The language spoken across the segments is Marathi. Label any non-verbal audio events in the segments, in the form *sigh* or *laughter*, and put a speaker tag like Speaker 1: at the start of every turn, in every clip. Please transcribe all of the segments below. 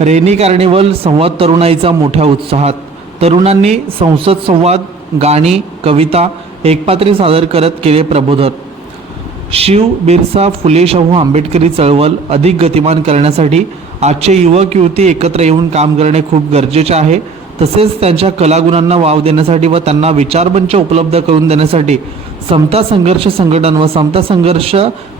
Speaker 1: रेनी कार्निवल संवाद तरुणाईचा मोठ्या उत्साहात. तरुणांनी संसद संवाद गाणी कविता एकपात्री सादर करत केले प्रबोधन. शिव बिरसा फुले शाहू आंबेडकरी चळवळ अधिक गतिमान करण्यासाठी आजचे युवक युवती एकत्र येऊन काम करणे खूप गरजेचे आहे. तसेच त्यांच्या कलागुणांना वाव देण्यासाठी व त्यांना विचारमंच उपलब्ध करून देण्यासाठी समता संघर्ष संघटन व समता संघर्ष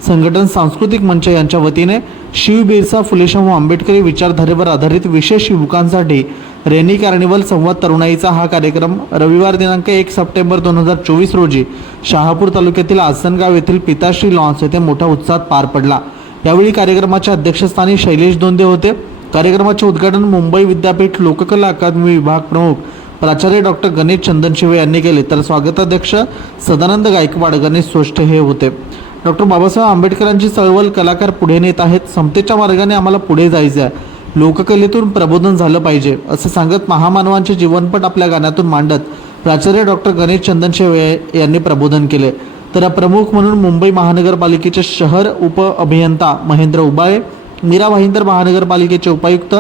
Speaker 1: संघटन सांस्कृतिक मंच यांच्या वतीने शिव बिरसा फुले आंबेडकरी विचारधारेवर आधारित विशेष युवकांसाठी रेनी कार्निवल संवाद तरुणाईचा हा कार्यक्रम रविवार दिनांक एक सप्टेंबर दोन हजार चोवीस रोजी शहापूर तालुक्यातील आसनगाव येथील पिताश्री लॉन्स येथे मोठ्या उत्साहात पार पडला. यावेळी कार्यक्रमाच्या अध्यक्षस्थानी शैलेश दोंदे होते. कार्यक्रमाचे उद्घाटन मुंबई विद्यापीठ लोककला अकादमी विभाग प्रमुख प्राचार्य डॉक्टर गणेश चंदनशिवे यांनी केले. तर स्वागताध्यक्ष सदानंद गायकवाड गणेश सोष्टे हे होते. डॉक्टर बाबासाहेब आंबेडकरांची चळवळ कलाकार पुढे नेत आहेत. समतेच्या मार्गाने आम्हाला पुढे जायचं आहे लोककलेतून प्रबोधन झालं पाहिजे असं सांगत महामानवांचे जीवनपट आपल्या गाण्यातून मांडत प्राचार्य डॉक्टर गणेश चंदनशिवे यांनी प्रबोधन केले. तर प्रमुख म्हणून मुंबई महानगरपालिकेचे शहर उप अभियंता महेंद्र उबाळे मीरा भाईंदर महानगरपालिकेचे उपायुक्त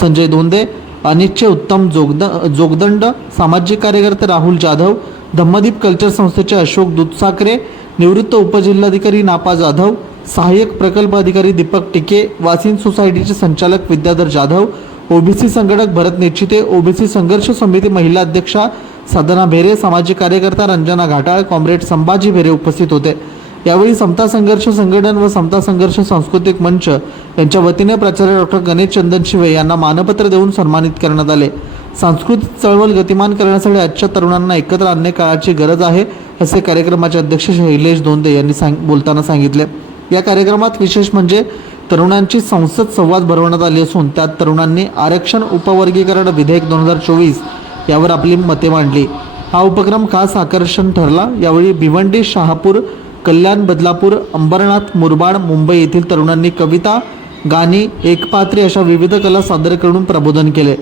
Speaker 1: संजय दोंदे अनिच्छे उत्तम जोगद जोगदंड सामाजिक कार्यकर्ते राहुल जाधव धम्मदीप कल्चर संस्थेचे अशोक दुधसाकरे निवृत्त उपजिल्हाधिकारी नापा जाधव सहाय्यक प्रकल्प अधिकारी दीपक टिके वासिन सोसायटीचे संचालक विद्याधर जाधव ओबीसी संघटक भरत निश्चिते ओबीसी संघर्ष समिती महिला अध्यक्षा साधना भेरे सामाजिक कार्यकर्ता रंजना घाटाळ कॉम्रेड संभाजी भेरे उपस्थित होते. यावेळी समता संघर्ष संघटन व समता संघर्ष सांस्कृतिक मंच यांच्या वतीने प्राचार्य डॉक्टर गणेश चंदन शिवे यांना मानपत्र देऊन सन्मानित करण्यात आले. सांस्कृतिक चळवळ गतिमान करण्यासाठी आजच्या तरुणांना एकत्र आणणे काळाची गरज आहे असे कार्यक्रमाचे अध्यक्ष शैलेश दोंदे यांनी सांग बोलताना सांगितले. या कार्यक्रमात विशेष म्हणजे तरुणांची संसद संवाद भरवण्यात आली असून त्यात तरुणांनी आरक्षण उपवर्गीकरण विधेयक दोन हजार चोवीस यावर आपली मते मांडली. हा उपक्रम खास आकर्षण ठरला. यावेळी भिवंडी शहापूर कल्याण बदलापूर अंबरनाथ मुरबाड मुंबई येथील तरुणांनी कविता गाणी एकपात्री अशा विविध कला सादर करून प्रबोधन केले.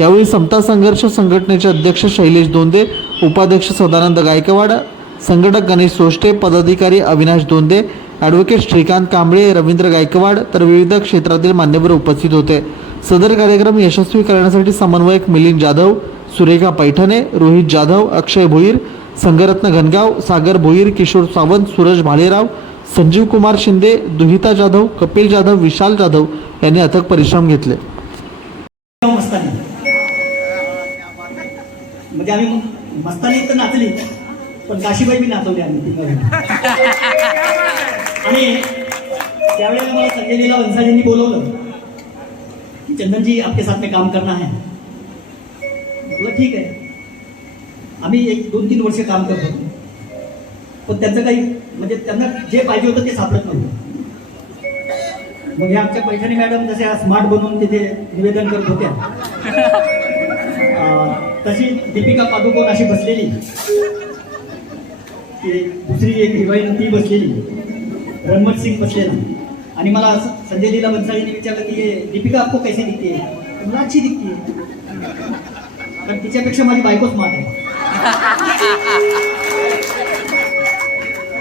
Speaker 1: यावेळी समता संघर्ष संघटनेचे अध्यक्ष शैलेश दोंदे उपाध्यक्ष सदानंद गायकवाड संघटक गणेश सोष्टे पदाधिकारी अविनाश दोंदे ॲडव्होकेट श्रीकांत कांबळे रवींद्र गायकवाड तर विविध क्षेत्रातील मान्यवर उपस्थित होते. सदर कार्यक्रम यशस्वी करण्यासाठी समन्वयक मिलिंद जाधव सुरेखा पैठणे रोहित जाधव अक्षय भोईर संगरत्न घनगाव सागर भोईर किशोर सावंत सूरज भालेराव संजीव कुमार शिंदे दुहिता जाधव कपिल जाधव विशाल जाधव यांनी अथक परिश्रम घेतले.
Speaker 2: म्हणजे आम्ही मस्तानी तर नाचली पण काशीबाई बी नाचवली आम्ही. आणि त्यावेळेला मला संजय लीला वंसाजींनी बोलवलं की चंदनजी आपके साथ में काम करना है. बोला ठीक आहे. आम्ही एक दोन तीन वर्ष काम करत होतो. पण त्यांचं काही म्हणजे त्यांना जे पाहिजे होतं ते सापडत नव्हतं. मग हे आमच्या पैठणी मॅडम जसे स्मार्ट बनवून तिथे निवेदन करत होत्या. *laughs* तशी दीपिका पादुकोण अशी बसलेली. दुसरी एक हिरोईन ती बसलेली. रणमत सिंग बसलेला. आणि मला संजय लीला बन्साळीने विचारलं की ये दीपिका आपको कैसी दिखती है? तर मला अच्छी दिखती है. पण तिच्यापेक्षा माझी बायको स्मार्ट आहे.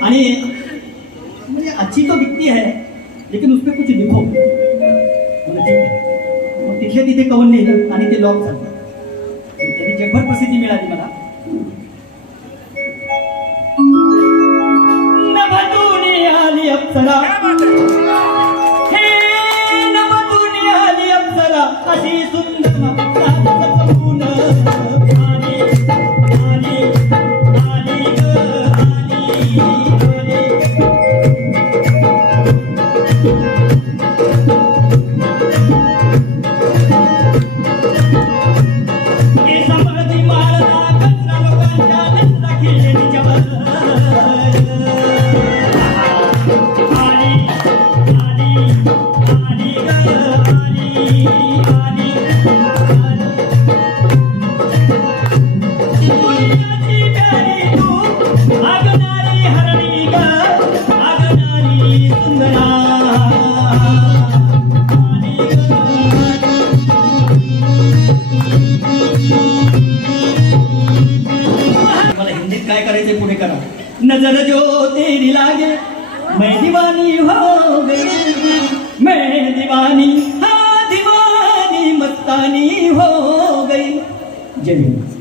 Speaker 2: आणि म्हणजे अच्छी तो दिखती है लेकिन उसपे कुछ लिखो. तिथले तिथे कवन लिहिलं आणि ते लॉक झालं. त्यांनी जगभर प्रसिद्धी मिळाली मला. आली अप्सरा. हे नभतून आली अप्सरा. अशी सुंदर काय करायचे पुढे करा. नजर जो तेरी लागे मैं दिवानी हो गई. मैं दिवानी हा दिवानी मस्तानी हो गई. जय हिंद.